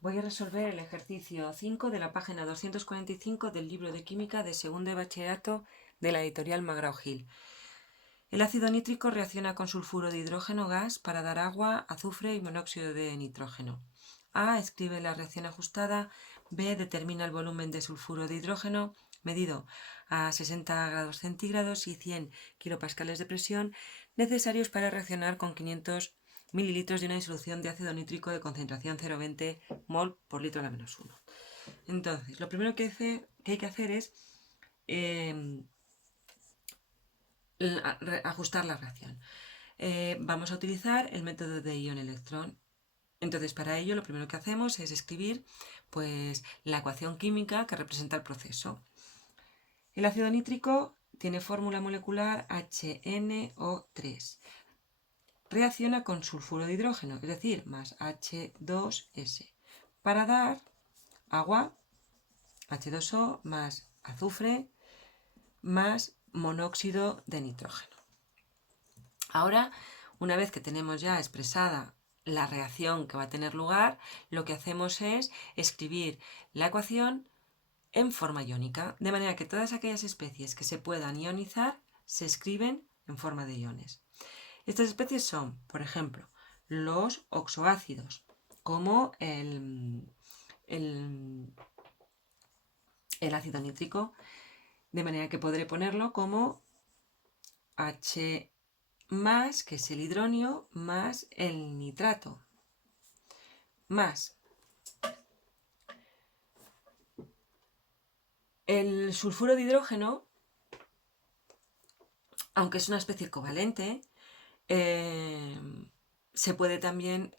Voy a resolver el ejercicio 5 de la página 245 del libro de química de segundo de bachillerato de la editorial Magrao-Gil. El ácido nítrico reacciona con sulfuro de hidrógeno gas para dar agua, azufre y monóxido de nitrógeno. A escribe la reacción ajustada, B determina el volumen de sulfuro de hidrógeno medido a 60 grados centígrados y 100 kilopascales de presión necesarios para reaccionar con 500 mililitros de una disolución de ácido nítrico de concentración 0,20 mol por litro a la menos 1. Entonces, lo primero que hay que hacer es ajustar la reacción. Vamos a utilizar el método de ion-electrón. Entonces, para ello, lo primero que hacemos es escribir pues, la ecuación química que representa el proceso. El ácido nítrico tiene fórmula molecular HNO3. Reacciona con sulfuro de hidrógeno, es decir, más H2S, para dar agua, H2O, más azufre, más monóxido de nitrógeno. Ahora, una vez que tenemos ya expresada la reacción que va a tener lugar, lo que hacemos es escribir la ecuación en forma iónica, de manera que todas aquellas especies que se puedan ionizar se escriben en forma de iones. Estas especies son, por ejemplo, los oxoácidos, como el ácido nítrico, de manera que podré ponerlo como H más, que es el hidronio, más el nitrato, más el sulfuro de hidrógeno, aunque es una especie covalente, se puede también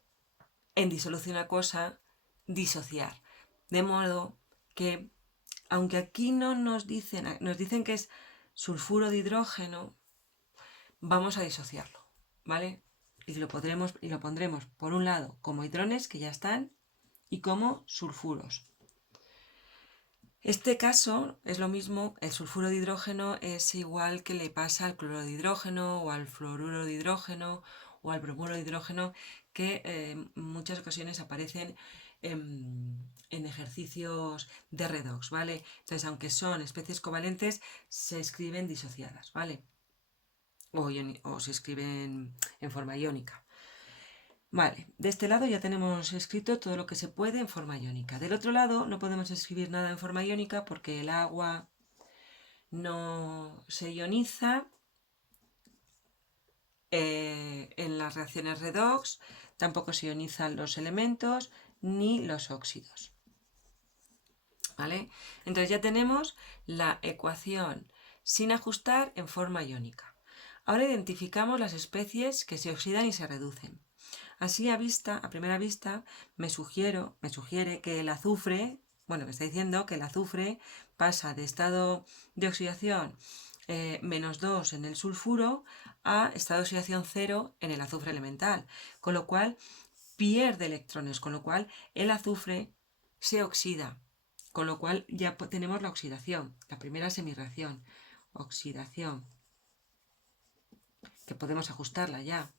en disolución acuosa disociar. De modo que, aunque aquí no nos dicen que es sulfuro de hidrógeno, vamos a disociarlo, ¿vale? Y lo pondremos por un lado como hidrones que ya están y como sulfuros. Este caso es lo mismo, el sulfuro de hidrógeno es igual que le pasa al cloro de hidrógeno o al fluoruro de hidrógeno o al bromuro de hidrógeno, que en muchas ocasiones aparecen en ejercicios de redox, ¿vale? Entonces, aunque son especies covalentes, se escriben disociadas, ¿vale? O se escriben en forma iónica. Vale, de este lado ya tenemos escrito todo lo que se puede en forma iónica. Del otro lado no podemos escribir nada en forma iónica porque el agua no se ioniza en las reacciones redox, tampoco se ionizan los elementos ni los óxidos. ¿Vale? Entonces ya tenemos la ecuación sin ajustar en forma iónica. Ahora identificamos las especies que se oxidan y se reducen. Así a primera vista, me sugiere que el azufre, me está diciendo que el azufre pasa de estado de oxidación menos 2 en el sulfuro a estado de oxidación 0 en el azufre elemental, con lo cual pierde electrones, con lo cual el azufre se oxida, con lo cual ya tenemos la oxidación, la primera semirreacción, oxidación, que podemos ajustarla ya,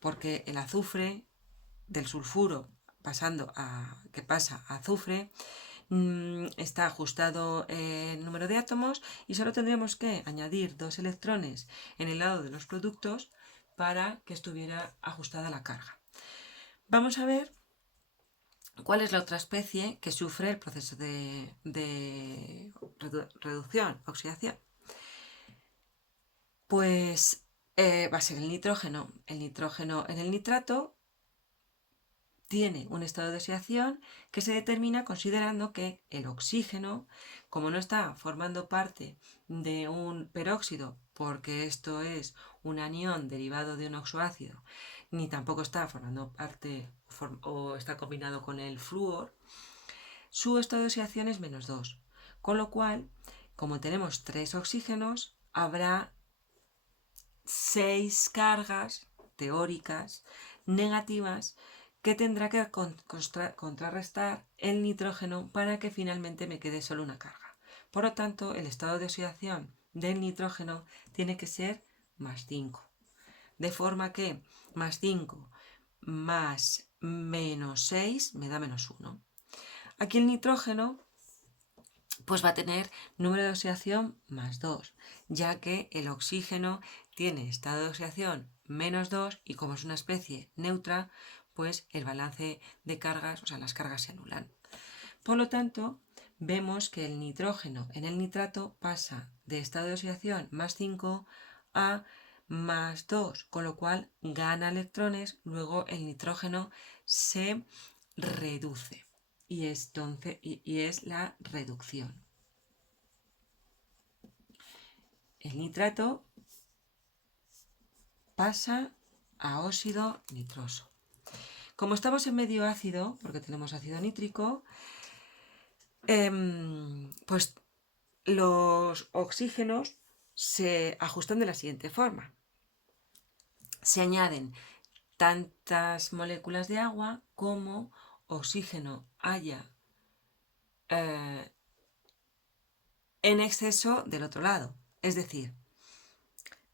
porque el azufre del sulfuro que pasa a azufre está ajustado el número de átomos y solo tendríamos que añadir 2 electrones en el lado de los productos para que estuviera ajustada la carga. Vamos a ver cuál es la otra especie que sufre el proceso de reducción, oxidación. Pues va a ser el nitrógeno. El nitrógeno en el nitrato tiene un estado de oxidación que se determina considerando que el oxígeno, como no está formando parte de un peróxido, porque esto es un anión derivado de un oxoácido, ni tampoco está formando parte o está combinado con el flúor, su estado de oxidación es menos 2. Con lo cual, como tenemos 3 oxígenos, habrá 6 cargas teóricas negativas que tendrá que contrarrestar el nitrógeno para que finalmente me quede solo una carga. Por lo tanto, el estado de oxidación del nitrógeno tiene que ser más 5. De forma que más 5 más menos 6 me da menos 1. Aquí el nitrógeno pues va a tener número de oxidación más 2, ya que el oxígeno tiene estado de oxidación menos 2 y como es una especie neutra, pues el balance de cargas, o sea, las cargas se anulan. Por lo tanto, vemos que el nitrógeno en el nitrato pasa de estado de oxidación más 5 a más 2, con lo cual gana electrones, luego el nitrógeno se reduce y es la reducción. El nitrato pasa a óxido nitroso. Como estamos en medio ácido, porque tenemos ácido nítrico, pues los oxígenos se ajustan de la siguiente forma. Se añaden tantas moléculas de agua como oxígeno haya en exceso del otro lado. Es decir,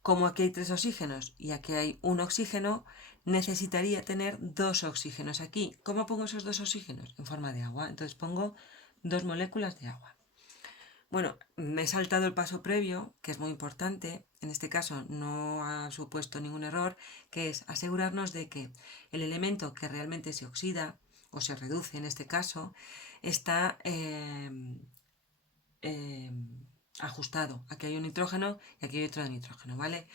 como aquí hay 3 oxígenos y aquí hay un oxígeno, necesitaría tener 2 oxígenos aquí. ¿Cómo pongo esos 2 oxígenos? En forma de agua. Entonces pongo 2 moléculas de agua. Bueno, me he saltado el paso previo, que es muy importante. En este caso no ha supuesto ningún error, que es asegurarnos de que el elemento que realmente se oxida, o se reduce en este caso, está ajustado. Aquí hay un nitrógeno y aquí hay otro de nitrógeno, ¿vale?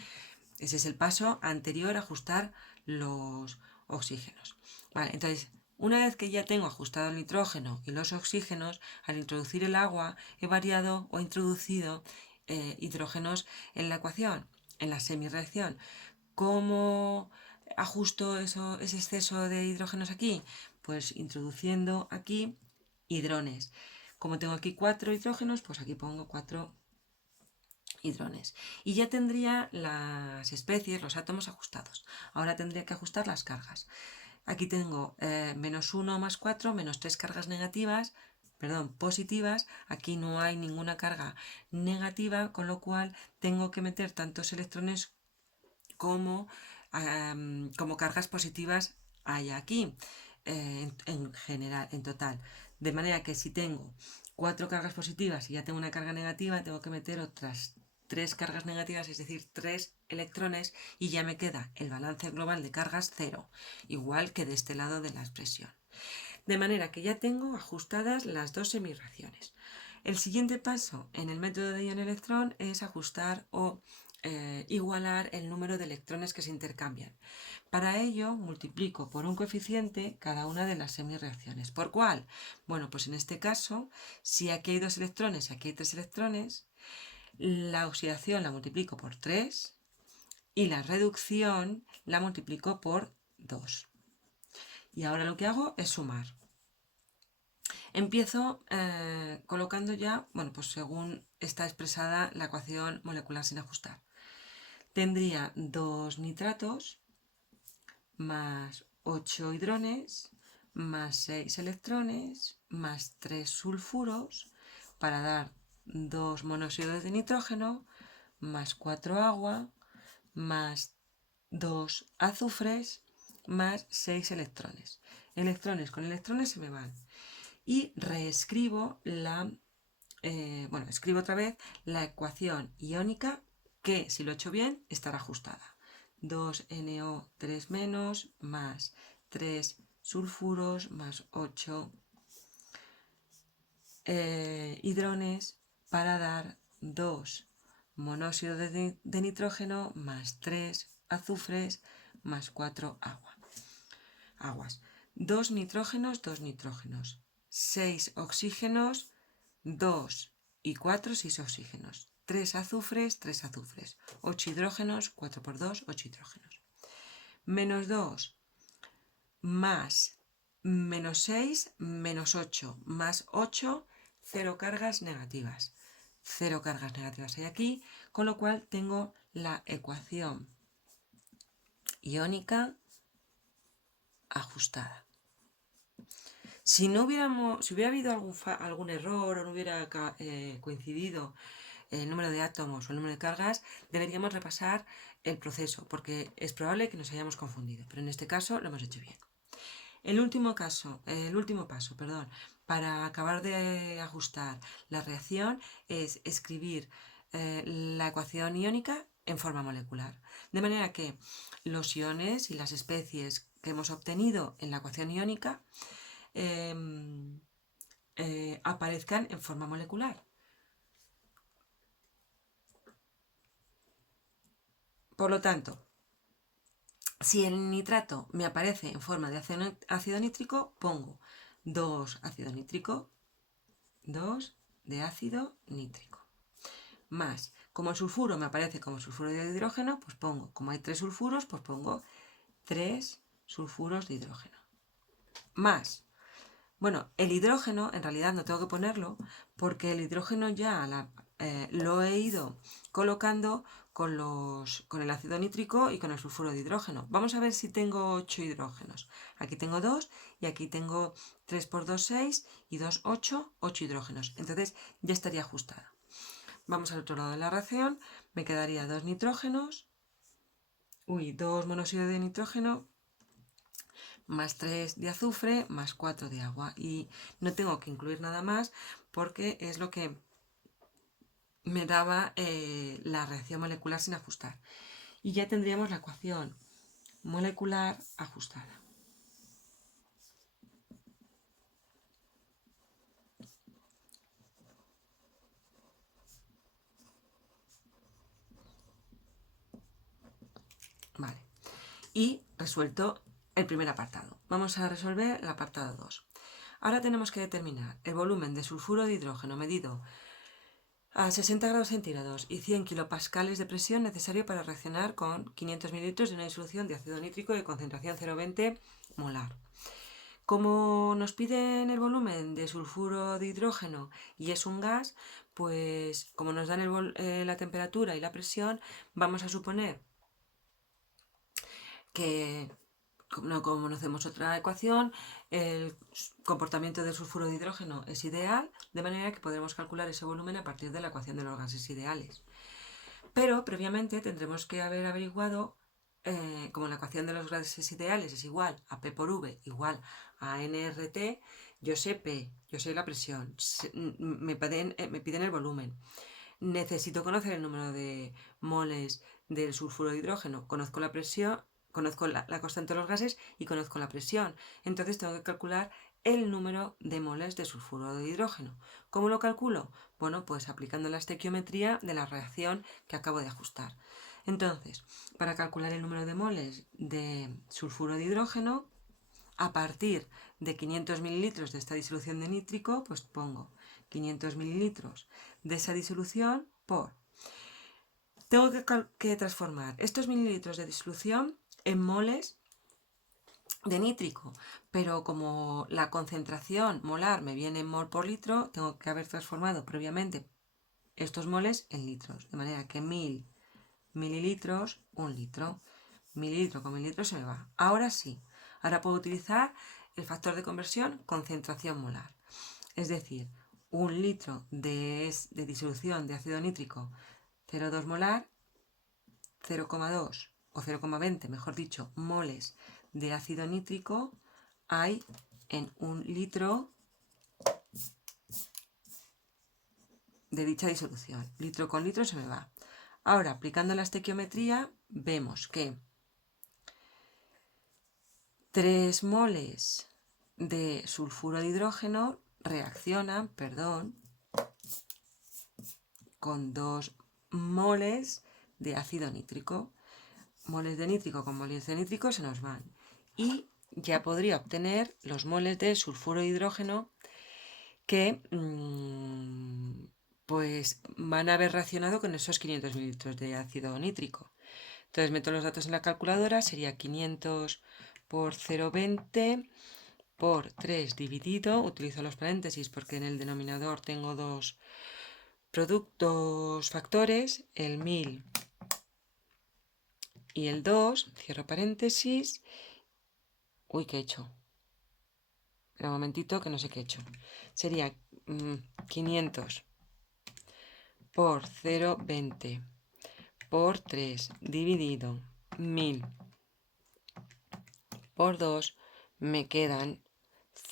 Ese es el paso anterior a ajustar los oxígenos. Vale, entonces, una vez que ya tengo ajustado el nitrógeno y los oxígenos, al introducir el agua he variado o introducido hidrógenos en la ecuación, en la semirreacción. ¿Cómo ajusto ese exceso de hidrógenos aquí? Pues introduciendo aquí hidrones. Como tengo aquí 4 hidrógenos, pues aquí pongo 4 hidrones. Y ya tendría las especies, los átomos ajustados. Ahora tendría que ajustar las cargas. Aquí tengo menos 1 más 4, menos 3 cargas negativas, perdón, positivas. Aquí no hay ninguna carga negativa, con lo cual tengo que meter tantos electrones como cargas positivas hay aquí, en general, en total. De manera que si tengo 4 cargas positivas y ya tengo una carga negativa, tengo que meter otras 3 cargas negativas, es decir, 3 electrones, y ya me queda el balance global de cargas 0, igual que de este lado de la expresión. De manera que ya tengo ajustadas las dos semirreacciones. El siguiente paso en el método de ion-electrón es ajustar o igualar el número de electrones que se intercambian. Para ello multiplico por un coeficiente cada una de las semirreacciones. ¿Por cuál? Bueno, pues en este caso, si aquí hay 2 electrones y aquí hay 3 electrones, la oxidación la multiplico por 3 y la reducción la multiplico por 2. Y ahora lo que hago es sumar. Empiezo colocando ya, bueno, pues según está expresada la ecuación molecular sin ajustar. Tendría 2 nitratos más 8 hidrones más 6 electrones más 3 sulfuros para dar 2 monóxidos de nitrógeno más 4 agua más 2 azufres más 6 electrones. Electrones con electrones se me van. Y reescribo escribo otra vez la ecuación iónica que, si lo he hecho bien, estará ajustada. 2NO3- más 3 sulfuros más 8 hidrones para dar 2 monóxido de nitrógeno más 3 azufres más 4 aguas. 2 nitrógenos, 2 nitrógenos. 6 oxígenos, 2 y 4, 6 oxígenos. 3 azufres, 3 azufres. 8 hidrógenos, 4 por 2, 8 hidrógenos. Menos 2 más menos 6, menos 8, más 8, 0 cargas negativas. 0 cargas negativas hay aquí, con lo cual tengo la ecuación iónica ajustada. Si hubiera habido algún error o no hubiera coincidido el número de átomos o el número de cargas, deberíamos repasar el proceso, porque es probable que nos hayamos confundido, pero en este caso lo hemos hecho bien. El último paso, perdón, para acabar de ajustar la reacción es escribir la ecuación iónica en forma molecular. De manera que los iones y las especies que hemos obtenido en la ecuación iónica aparezcan en forma molecular. Por lo tanto, si el nitrato me aparece en forma de ácido nítrico, pongo 2 ácido nítrico, 2 de ácido nítrico. Más, como el sulfuro me aparece como sulfuro de hidrógeno, pues pongo, como hay 3 sulfuros, pues pongo 3 sulfuros de hidrógeno. Más, bueno, el hidrógeno en realidad no tengo que ponerlo porque el hidrógeno ya lo he ido colocando con el ácido nítrico y con el sulfuro de hidrógeno. Vamos a ver si tengo 8 hidrógenos. Aquí tengo 2 y aquí tengo 3 por 2, 6 y 2, 8 hidrógenos. Entonces ya estaría ajustada. Vamos al otro lado de la reacción. Me quedaría 2 nitrógenos, 2 monóxido de nitrógeno, más 3 de azufre, más 4 de agua. Y no tengo que incluir nada más porque es lo que me daba la reacción molecular sin ajustar. Y ya tendríamos la ecuación molecular ajustada. Vale. Y resuelto el primer apartado. Vamos a resolver el apartado 2. Ahora tenemos que determinar el volumen de sulfuro de hidrógeno medido a 60 grados centígrados y 100 kilopascales de presión necesario para reaccionar con 500 mililitros de una disolución de ácido nítrico de concentración 0,20 molar. Como nos piden el volumen de sulfuro de hidrógeno y es un gas, pues como nos dan la temperatura y la presión, vamos a suponer que no conocemos otra ecuación, el comportamiento del sulfuro de hidrógeno es ideal, de manera que podremos calcular ese volumen a partir de la ecuación de los gases ideales. Pero previamente tendremos que haber averiguado, como la ecuación de los gases ideales es igual a P por V igual a nRT, yo sé P, yo sé la presión, me piden el volumen. Necesito conocer el número de moles del sulfuro de hidrógeno, conozco la presión, conozco la constante de los gases y conozco la presión. Entonces tengo que calcular el número de moles de sulfuro de hidrógeno. ¿Cómo lo calculo? Bueno, pues aplicando la estequiometría de la reacción que acabo de ajustar. Entonces, para calcular el número de moles de sulfuro de hidrógeno, a partir de 500 mililitros de esta disolución de nítrico, pues pongo 500 mililitros de esa disolución por... Tengo que transformar estos mililitros de disolución en moles de nítrico, pero como la concentración molar me viene en mol por litro, tengo que haber transformado previamente estos moles en litros, de manera que 1000 mililitros, 1 litro. Mililitro con mililitro se me va. Ahora sí, ahora puedo utilizar el factor de conversión concentración molar. Es decir, 1 litro de disolución de ácido nítrico 0,2 molar, 0,2 o 0,20, mejor dicho, moles de ácido nítrico hay en 1 litro de dicha disolución. Litro con litro se me va. Ahora, aplicando la estequiometría, vemos que 3 moles de sulfuro de hidrógeno reaccionan, con 2 moles de ácido nítrico. Moles de nítrico con moles de nítrico se nos van. Y ya podría obtener los moles de sulfuro de hidrógeno que pues van a haber reaccionado con esos 500 mililitros de ácido nítrico. Entonces meto los datos en la calculadora, sería 500 por 0,20 por 3 dividido, utilizo los paréntesis porque en el denominador tengo dos factores, el 1000 y el 2, cierro paréntesis. Uy, ¿qué he hecho? Un momentito que no sé qué he hecho. Sería 500 por 0,20 por 3 dividido 1000 por 2 me quedan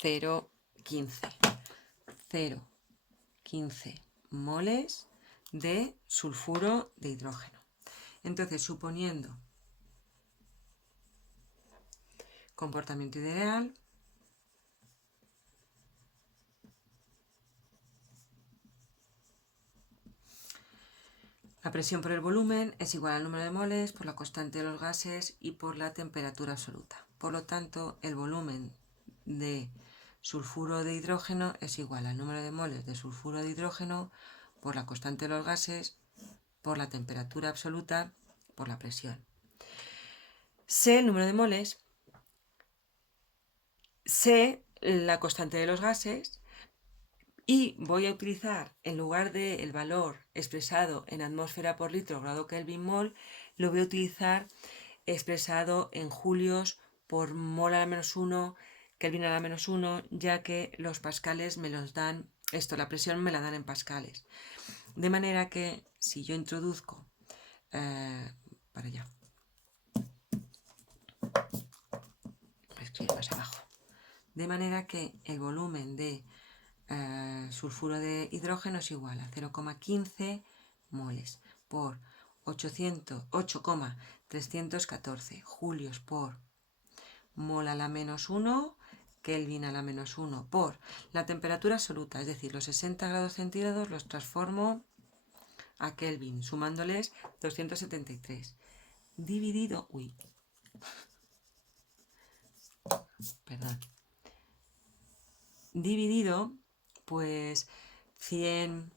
0,15 moles de sulfuro de hidrógeno. Entonces, suponiendo comportamiento ideal, la presión por el volumen es igual al número de moles por la constante de los gases y por la temperatura absoluta. Por lo tanto, el volumen de sulfuro de hidrógeno es igual al número de moles de sulfuro de hidrógeno por la constante de los gases, por la temperatura absoluta, por la presión. Sé el número de moles, sé la constante de los gases y voy a utilizar, en lugar del valor expresado en atmósfera por litro grado Kelvin mol, lo voy a utilizar expresado en julios por mol a la menos 1, Kelvin a la menos 1, ya que los pascales me los dan, la presión me la dan en pascales. De manera que si yo introduzco, para allá, voy a escribir más abajo, de manera que el volumen de sulfuro de hidrógeno es igual a 0,15 moles por 8,314 julios por mol a la menos 1, Kelvin a la menos 1 por la temperatura absoluta, es decir, los 60 grados centígrados los transformo a Kelvin, sumándoles 273, dividido, dividido, pues 100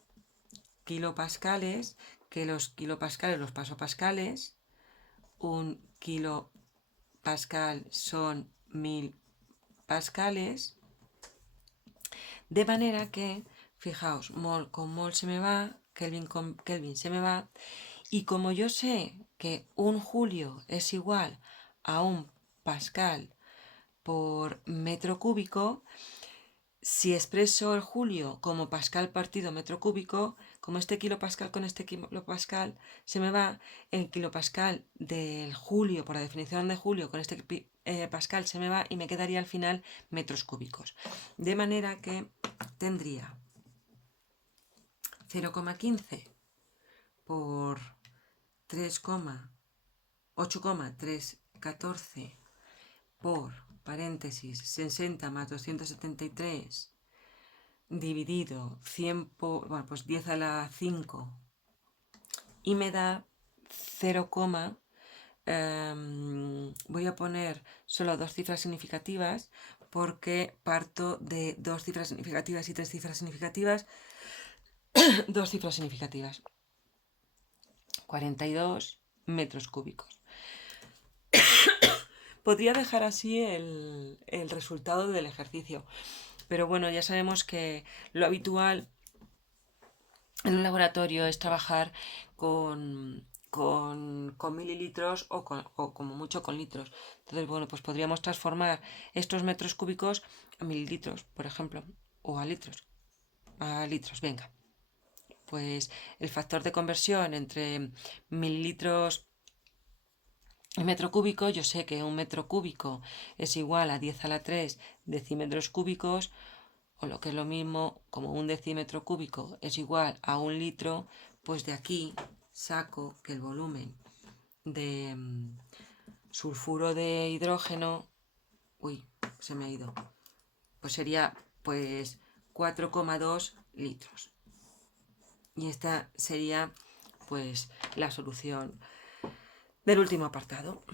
kilopascales, que los kilopascales los paso a pascales, un kilopascal son 1000 pascales, de manera que, fijaos, mol con mol se me va, Kelvin con Kelvin se me va, y como yo sé que un julio es igual a un pascal por metro cúbico, si expreso el julio como pascal partido metro cúbico, como este kilopascal con este kilopascal se me va, el kilopascal del julio, por la definición de julio, con este pascal se me va y me quedaría al final metros cúbicos. De manera que tendría 0,15 por 8,314 por paréntesis 60 más 273 dividido 100 por, bueno, pues 10 a la 5 y me da 0, voy a poner solo dos cifras significativas porque parto de dos cifras significativas y tres cifras significativas. Dos cifras significativas. 42 metros cúbicos. Podría dejar así el resultado del ejercicio, pero bueno, ya sabemos que lo habitual en un laboratorio es trabajar con mililitros o como mucho con litros. Entonces, bueno, pues podríamos transformar estos metros cúbicos a mililitros, por ejemplo, o a litros. A litros, venga. Pues el factor de conversión entre mililitros y metro cúbico, yo sé que un metro cúbico es igual a 10 a la 3 decímetros cúbicos, o lo que es lo mismo, como un decímetro cúbico es igual a un litro, pues de aquí saco que el volumen de sulfuro de hidrógeno, se me ha ido, pues sería pues 4,2 litros. Y esta sería pues la solución del último apartado.